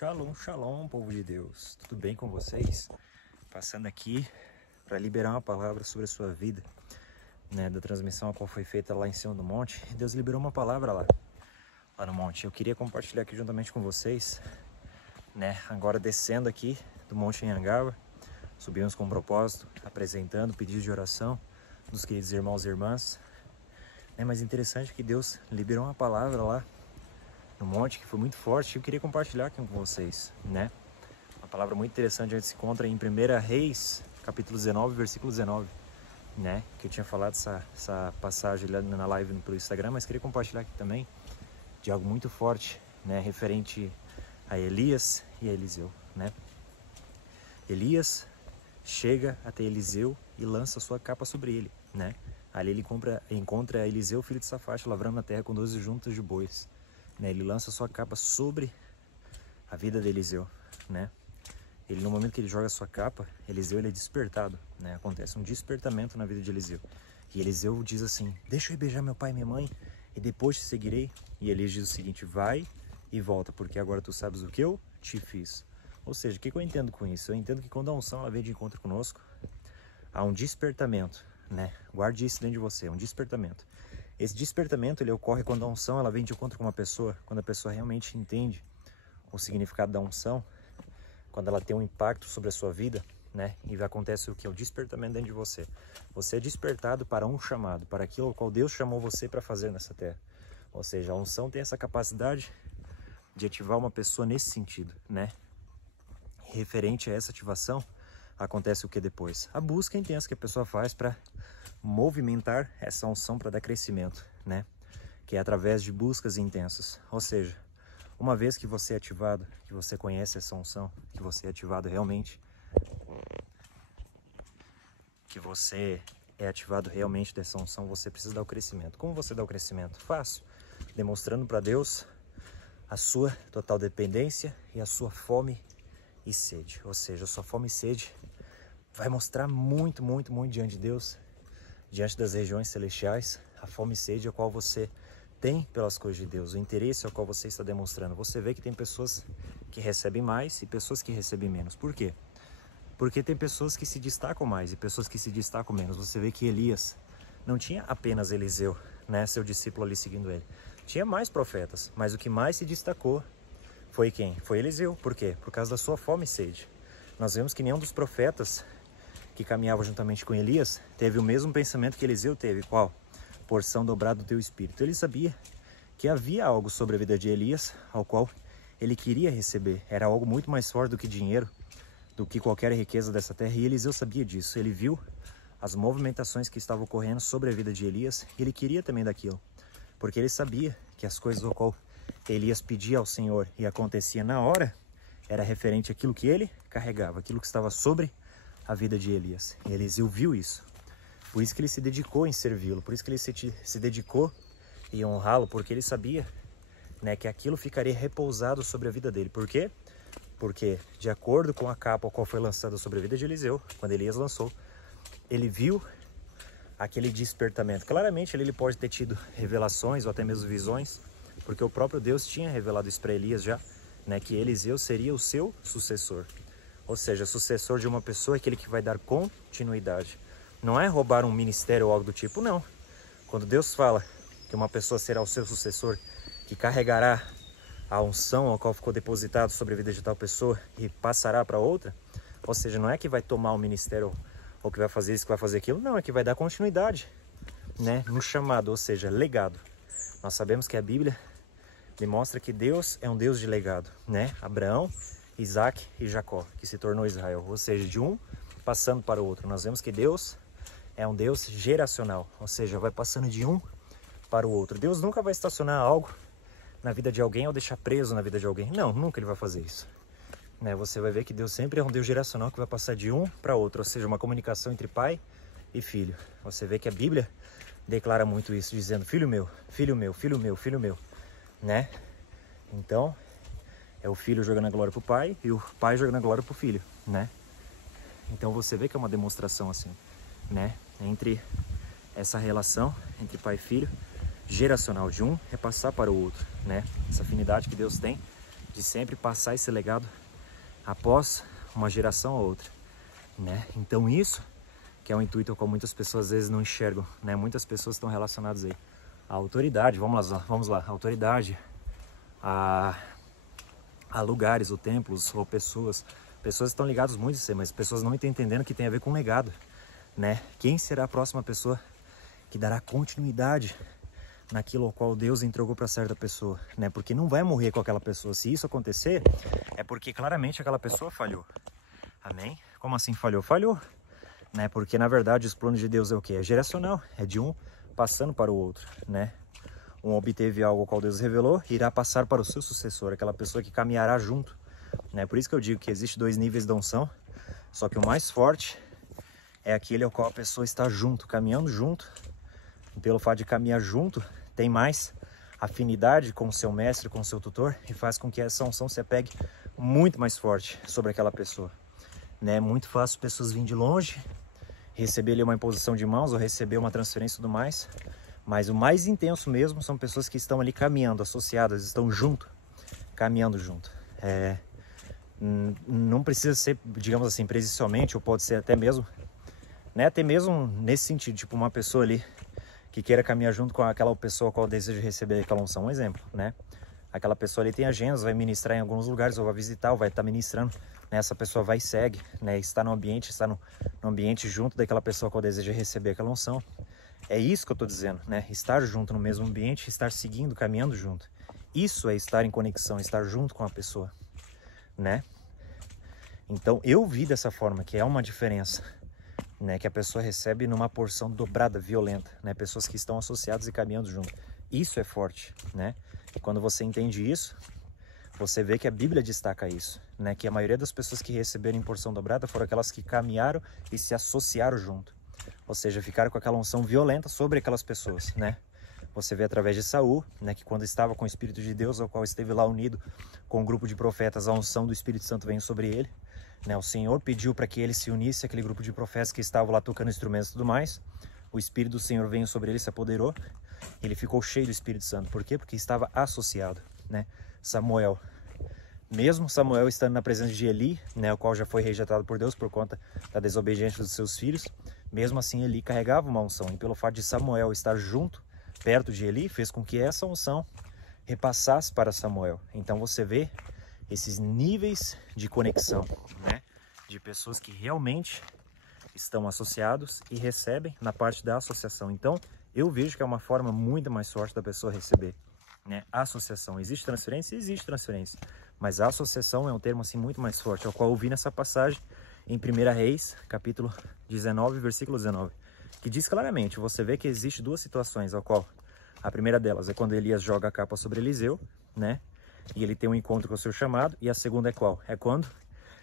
Shalom, shalom, povo de Deus. Tudo bem com vocês? Passando aqui para liberar uma palavra sobre a sua vida, da transmissão a qual foi feita lá em cima do monte. Deus liberou uma palavra lá no monte. Eu queria compartilhar aqui juntamente com vocês, agora descendo aqui do Monte Anhangaba. Subimos com um propósito, apresentando pedidos de oração dos queridos irmãos e irmãs. Mas interessante que Deus liberou uma palavra lá no monte que foi muito forte e eu queria compartilhar aqui com vocês, Uma palavra muito interessante, a gente se encontra em 1 Reis, capítulo 19, versículo 19, Que eu tinha falado essa passagem lá na live pelo Instagram, mas queria compartilhar aqui também de algo muito forte, referente a Elias e a Eliseu, Elias chega até Eliseu e lança sua capa sobre ele, Ali ele encontra Eliseu, filho de Safate, lavrando na terra com 12 juntas de bois. Ele lança sua capa sobre a vida de Eliseu, Ele, no momento que ele joga sua capa, Eliseu ele é despertado, Acontece um despertamento na vida de Eliseu. E Eliseu diz assim: deixa eu ir beijar meu pai e minha mãe e depois te seguirei. E Elias diz o seguinte: vai e volta, porque agora tu sabes o que eu te fiz. Ou seja, o que eu entendo com isso? Eu entendo que quando a unção ela vem de encontro conosco, há um despertamento, Guarde isso dentro de você, um despertamento. Esse despertamento ele ocorre quando a unção ela vem de encontro com uma pessoa, quando a pessoa realmente entende o significado da unção, quando ela tem um impacto sobre a sua vida, E acontece o que? O despertamento dentro de você. Você é despertado para um chamado, para aquilo ao qual Deus chamou você para fazer nessa terra. Ou seja, a unção tem essa capacidade de ativar uma pessoa nesse sentido, Referente a essa ativação, acontece o que depois? A busca intensa que a pessoa faz para movimentar essa unção para dar crescimento, Que é através de buscas intensas. Ou seja, uma vez que você é ativado, que você conhece essa unção, que você é ativado realmente, dessa unção, você precisa dar o crescimento. Como você dá o crescimento? Fácil, demonstrando para Deus a sua total dependência e a sua fome e sede. Ou seja, a sua fome e sede vai mostrar muito, muito, muito diante de Deus, diante das regiões celestiais, a fome e sede a qual você tem pelas coisas de Deus, o interesse ao qual você está demonstrando. Você vê que tem pessoas que recebem mais e pessoas que recebem menos. Por quê? Porque tem pessoas que se destacam mais e pessoas que se destacam menos. Você vê que Elias não tinha apenas Eliseu, seu discípulo ali seguindo ele. Tinha mais profetas, mas o que mais se destacou foi quem? Foi Eliseu. Por quê? Por causa da sua fome e sede. Nós vemos que nenhum dos profetas que caminhava juntamente com Elias teve o mesmo pensamento que Eliseu teve. Qual? Porção dobrada do teu espírito. Ele sabia que havia algo sobre a vida de Elias ao qual ele queria receber. Era algo muito mais forte do que dinheiro, do que qualquer riqueza dessa terra, e Eliseu sabia disso. Ele viu as movimentações que estavam ocorrendo sobre a vida de Elias e ele queria também daquilo, porque ele sabia que as coisas ao qual Elias pedia ao Senhor e acontecia na hora era referente àquilo que ele carregava, aquilo que estava sobre a vida de Elias. E Eliseu viu isso. Por isso que ele se dedicou em servi-lo, por isso que ele se dedicou em honrá-lo, porque ele sabia, que aquilo ficaria repousado sobre a vida dele. Por quê? Porque, de acordo com a capa a qual foi lançada sobre a vida de Eliseu, quando Elias lançou, ele viu aquele despertamento. Claramente ele pode ter tido revelações ou até mesmo visões, porque o próprio Deus tinha revelado isso para Elias já, que Eliseu seria o seu sucessor. Ou seja, sucessor de uma pessoa é aquele que vai dar continuidade. Não é roubar um ministério ou algo do tipo, não. Quando Deus fala que uma pessoa será o seu sucessor, que carregará a unção ao qual ficou depositado sobre a vida de tal pessoa e passará para outra, ou seja, não é que vai tomar um ministério ou que vai fazer isso, que vai fazer aquilo, não, é que vai dar continuidade, no chamado, ou seja, legado. Nós sabemos que a Bíblia demonstra que Deus é um Deus de legado, Abraão, Isaac e Jacó, que se tornou Israel, ou seja, de um passando para o outro. Nós vemos que Deus é um Deus geracional, ou seja, vai passando de um para o outro. Deus nunca vai estacionar algo na vida de alguém ou deixar preso na vida de alguém. Não, nunca ele vai fazer isso. Você vai ver que Deus sempre é um Deus geracional que vai passar de um para outro, ou seja, uma comunicação entre pai e filho. Você vê que a Bíblia declara muito isso, dizendo: filho meu, filho meu, filho meu, filho meu, Então, é o filho jogando a glória para o pai e o pai jogando a glória para o filho, Então você vê que é uma demonstração assim, Entre essa relação entre pai e filho, geracional, de um repassar para o outro, Essa afinidade que Deus tem de sempre passar esse legado após uma geração ou outra, né? Então isso que é um intuito com muitas pessoas às vezes não enxergam, né? Muitas pessoas estão relacionadas aí à autoridade, vamos lá, autoridade, a lugares ou templos ou pessoas estão ligadas muito a isso, mas pessoas não estão entendendo que tem a ver com legado, né? Quem será a próxima pessoa que dará continuidade naquilo ao qual Deus entregou para certa pessoa, né? Porque não vai morrer com aquela pessoa. Se isso acontecer, é porque claramente aquela pessoa falhou. Amém? Como assim falhou? Falhou, né? Porque na verdade os planos de Deus é o quê? É geracional, é de um passando para o outro, né? Um obteve algo ao qual Deus revelou, irá passar para o seu sucessor, aquela pessoa que caminhará junto, né? Por isso que eu digo que existe 2 níveis de unção, só que o mais forte é aquele ao qual a pessoa está junto, caminhando junto. E pelo fato de caminhar junto, tem mais afinidade com o seu mestre, com o seu tutor, e faz com que essa unção se apegue muito mais forte sobre aquela pessoa, né? É muito fácil pessoas virem de longe, receber ali uma imposição de mãos ou receber uma transferência e tudo mais, mas o mais intenso mesmo são pessoas que estão ali caminhando, associadas, estão junto, caminhando junto. Não precisa ser, digamos assim, presencialmente, ou pode ser até mesmo, né? Até mesmo nesse sentido, tipo uma pessoa ali que queira caminhar junto com aquela pessoa qual deseja receber aquela unção. Um exemplo, né? Aquela pessoa ali tem agendas, vai ministrar em alguns lugares, ou vai visitar, ou vai estar ministrando, né? Essa pessoa vai e segue, né? Está no ambiente, junto daquela pessoa qual deseja receber aquela unção. É isso que eu estou dizendo, né? Estar junto no mesmo ambiente, estar seguindo, caminhando junto. Isso é estar em conexão, estar junto com a pessoa, né? Então eu vi dessa forma que é uma diferença, né, que a pessoa recebe numa porção dobrada, violenta, né? Pessoas que estão associadas e caminhando junto. Isso é forte, né? E quando você entende isso, você vê que a Bíblia destaca isso, né? Que a maioria das pessoas que receberam em porção dobrada foram aquelas que caminharam e se associaram junto. Ou seja, ficaram com aquela unção violenta sobre aquelas pessoas, né? Você vê através de Saul, né, que quando estava com o Espírito de Deus, ao qual esteve lá unido com um grupo de profetas, a unção do Espírito Santo veio sobre ele. Né, o Senhor pediu para que ele se unisse àquele grupo de profetas que estavam lá tocando instrumentos e tudo mais. O Espírito do Senhor veio sobre ele, se apoderou. Ele ficou cheio do Espírito Santo. Por quê? Porque estava associado, né? Samuel. Mesmo Samuel estando na presença de Eli, né, o qual já foi rejeitado por Deus por conta da desobediência dos seus filhos, mesmo assim Eli carregava uma unção. E pelo fato de Samuel estar junto, perto de Eli, fez com que essa unção repassasse para Samuel. Então você vê esses níveis de conexão, né? De pessoas que realmente estão associados e recebem na parte da associação. Então, eu vejo que é uma forma muito mais forte da pessoa receber, né? Associação. Existe transferência? Existe transferência. Mas a associação é um termo assim muito mais forte, ao qual eu vi nessa passagem em 1 Reis, capítulo 19, versículo 19, que diz claramente, você vê que existe 2 situações, ao qual a primeira delas é quando Elias joga a capa sobre Eliseu, né? E ele tem um encontro com o seu chamado. E a segunda é qual? É quando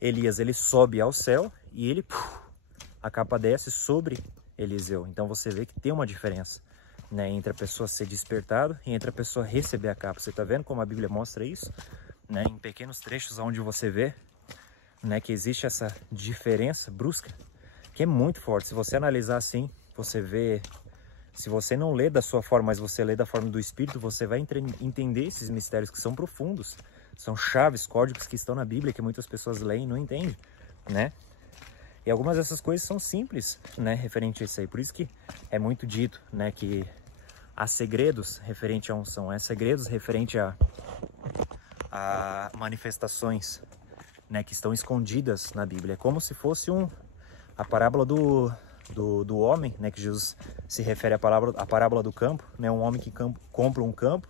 Elias ele sobe ao céu e ele a capa desce sobre Eliseu. Então você vê que tem uma diferença, né, entre a pessoa ser despertada e entre a pessoa receber a capa. Você está vendo como a Bíblia mostra isso, né? Em pequenos trechos onde você vê, né, que existe essa diferença brusca que é muito forte. Se você analisar assim, você vê. Se você não lê da sua forma, mas você lê da forma do Espírito, você vai entender esses mistérios que são profundos. São chaves, códigos que estão na Bíblia, que muitas pessoas leem e não entendem, né? E algumas dessas coisas são simples, né, referente a isso aí. Por isso que é muito dito, né, que há segredos referente à unção, há segredos referente a manifestações, né, que estão escondidas na Bíblia. É como se fosse a parábola do homem, né, que Jesus se refere à parábola do campo, né, um homem que compra um campo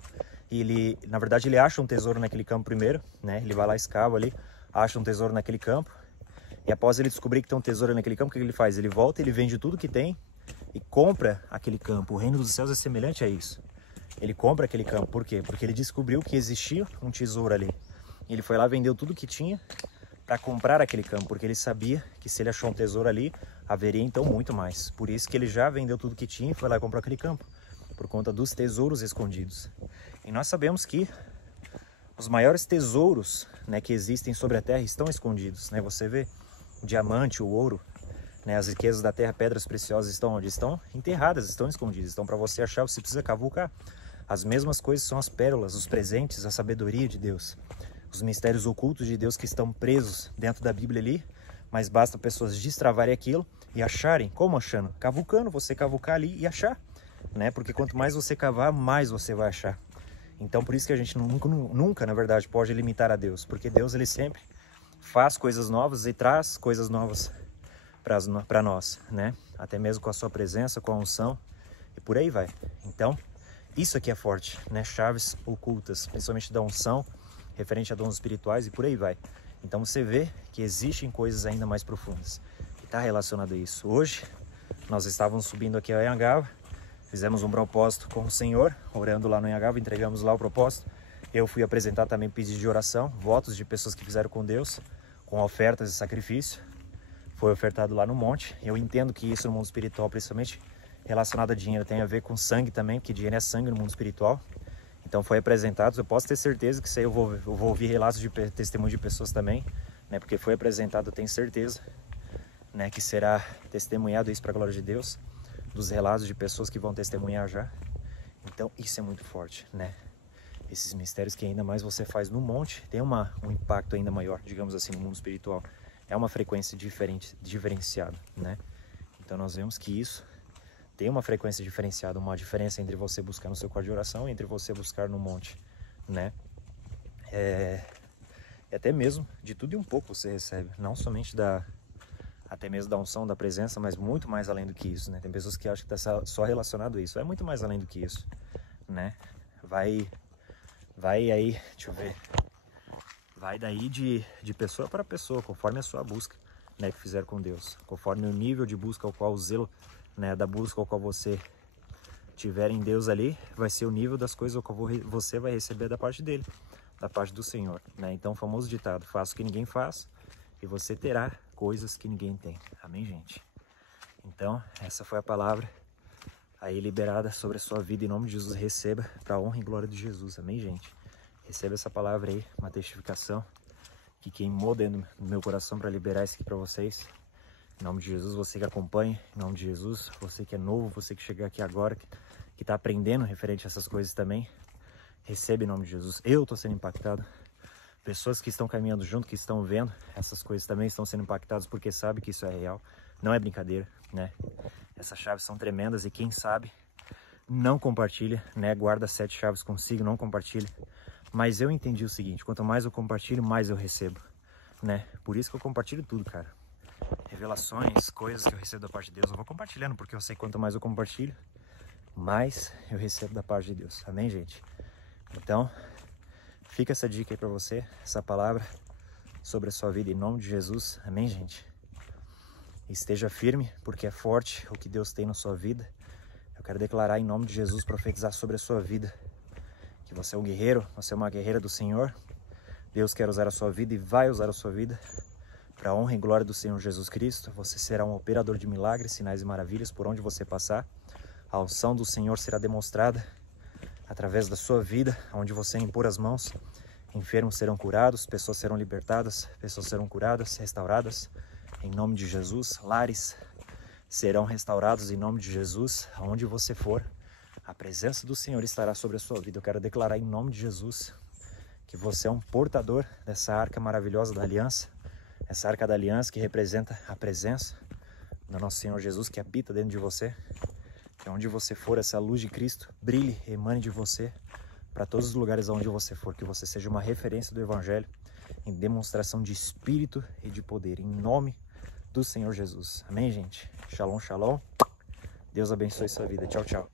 e ele, na verdade, ele acha um tesouro naquele campo primeiro, né, ele vai lá, escava ali, acha um tesouro naquele campo e após ele descobrir que tem um tesouro naquele campo, o que ele faz? Ele volta, ele vende tudo que tem e compra aquele campo. O reino dos céus é semelhante a isso. Ele compra aquele campo, por quê? Porque ele descobriu que existia um tesouro ali. Ele foi lá, vendeu tudo que tinha para comprar aquele campo, porque ele sabia que se ele achou um tesouro ali, haveria então muito mais. Por isso que ele já vendeu tudo que tinha e foi lá e comprou aquele campo, por conta dos tesouros escondidos. E nós sabemos que os maiores tesouros, né, que existem sobre a terra estão escondidos, né? Você vê o diamante, o ouro, né, as riquezas da terra, pedras preciosas estão onde? Estão enterradas, estão escondidas. Então para você achar, você precisa cavucar. As mesmas coisas são as pérolas, os presentes, a sabedoria de Deus. os mistérios ocultos de Deus que estão presos dentro da Bíblia ali, mas basta pessoas destravarem aquilo e acharem. Como achando? Cavucando, você cavucar ali e achar, né? Porque quanto mais você cavar, mais você vai achar. Então por isso que a gente nunca, na verdade, pode limitar a Deus, porque Deus ele sempre faz coisas novas e traz coisas novas para nós, né? Até mesmo com a sua presença, com a unção e por aí vai. Então isso aqui é forte, né? Chaves ocultas, principalmente da unção, referente a dons espirituais e por aí vai. Então você vê que existem coisas ainda mais profundas que está relacionado a isso. Hoje nós estávamos subindo aqui a Anhangaba, fizemos um propósito com o Senhor, orando lá no Anhangaba, entregamos lá o propósito. Eu fui apresentar também pedidos de oração, votos de pessoas que fizeram com Deus, com ofertas e sacrifício. Foi ofertado lá no monte. Eu entendo que isso no mundo espiritual, principalmente relacionado a dinheiro, tem a ver com sangue também, porque dinheiro é sangue no mundo espiritual. Então foi apresentado, eu posso ter certeza que isso aí eu vou ouvir relatos de testemunho de pessoas também, né? Porque foi apresentado, eu tenho certeza, né, que será testemunhado isso para a glória de Deus, dos relatos de pessoas que vão testemunhar já. Então isso é muito forte, né? Esses mistérios que ainda mais você faz no monte, tem um impacto ainda maior, digamos assim, no mundo espiritual. É uma frequência diferenciada, né? Então nós vemos que isso tem uma frequência diferenciada, uma diferença entre você buscar no seu quarto de oração e entre você buscar no monte, né? Até mesmo de tudo e um pouco você recebe, não somente até mesmo da unção, da presença, mas muito mais além do que isso, né? Tem pessoas que acham que está só relacionado a isso, é muito mais além do que isso, né? Vai aí, deixa eu ver, vai daí de pessoa para pessoa, conforme a sua busca, né, que fizer com Deus, conforme o nível de busca ao qual o zelo, né, da busca ao qual você tiver em Deus ali, vai ser o nível das coisas ao qual você vai receber da parte dele, da parte do Senhor, né? Então o famoso ditado, faça o que ninguém faz e você terá coisas que ninguém tem. Amém, gente? Então essa foi a palavra aí liberada sobre a sua vida, em nome de Jesus. Receba para a honra e glória de Jesus. Amém, gente? Receba essa palavra aí, uma testificação que queimou dentro do meu coração para liberar isso aqui para vocês. Em nome de Jesus, você que acompanha, em nome de Jesus, você que é novo, você que chegou aqui agora, que está aprendendo referente a essas coisas também, receba em nome de Jesus. Eu estou sendo impactado. Pessoas que estão caminhando junto, que estão vendo essas coisas também estão sendo impactadas porque sabem que isso é real, não é brincadeira, né? Essas chaves são tremendas e quem sabe não compartilha, né? Guarda 7 chaves consigo, não compartilha. Mas eu entendi o seguinte, quanto mais eu compartilho, mais eu recebo, né? Por isso que eu compartilho tudo, cara. Revelações, coisas que eu recebo da parte de Deus, eu vou compartilhando, porque eu sei que quanto mais eu compartilho, mais eu recebo da parte de Deus. Amém, gente? Então, fica essa dica aí pra você, essa palavra sobre a sua vida em nome de Jesus. Amém, gente? Esteja firme, porque é forte o que Deus tem na sua vida. Eu quero declarar em nome de Jesus, profetizar sobre a sua vida, que você é um guerreiro, você é uma guerreira do Senhor. Deus quer usar a sua vida e vai usar a sua vida para a honra e glória do Senhor Jesus Cristo. Você será um operador de milagres, sinais e maravilhas por onde você passar. A unção do Senhor será demonstrada através da sua vida, onde você impor as mãos. Enfermos serão curados, pessoas serão libertadas, pessoas serão curadas, restauradas. Em nome de Jesus, lares serão restaurados em nome de Jesus. Aonde você for, a presença do Senhor estará sobre a sua vida. Eu quero declarar em nome de Jesus que você é um portador dessa arca maravilhosa da aliança. Essa arca da aliança que representa a presença do nosso Senhor Jesus que habita dentro de você. Que onde você for, essa luz de Cristo brilhe, emane de você para todos os lugares onde você for. Que você seja uma referência do Evangelho em demonstração de espírito e de poder. Em nome do Senhor Jesus. Amém, gente? Shalom, shalom. Deus abençoe sua vida. Tchau, tchau.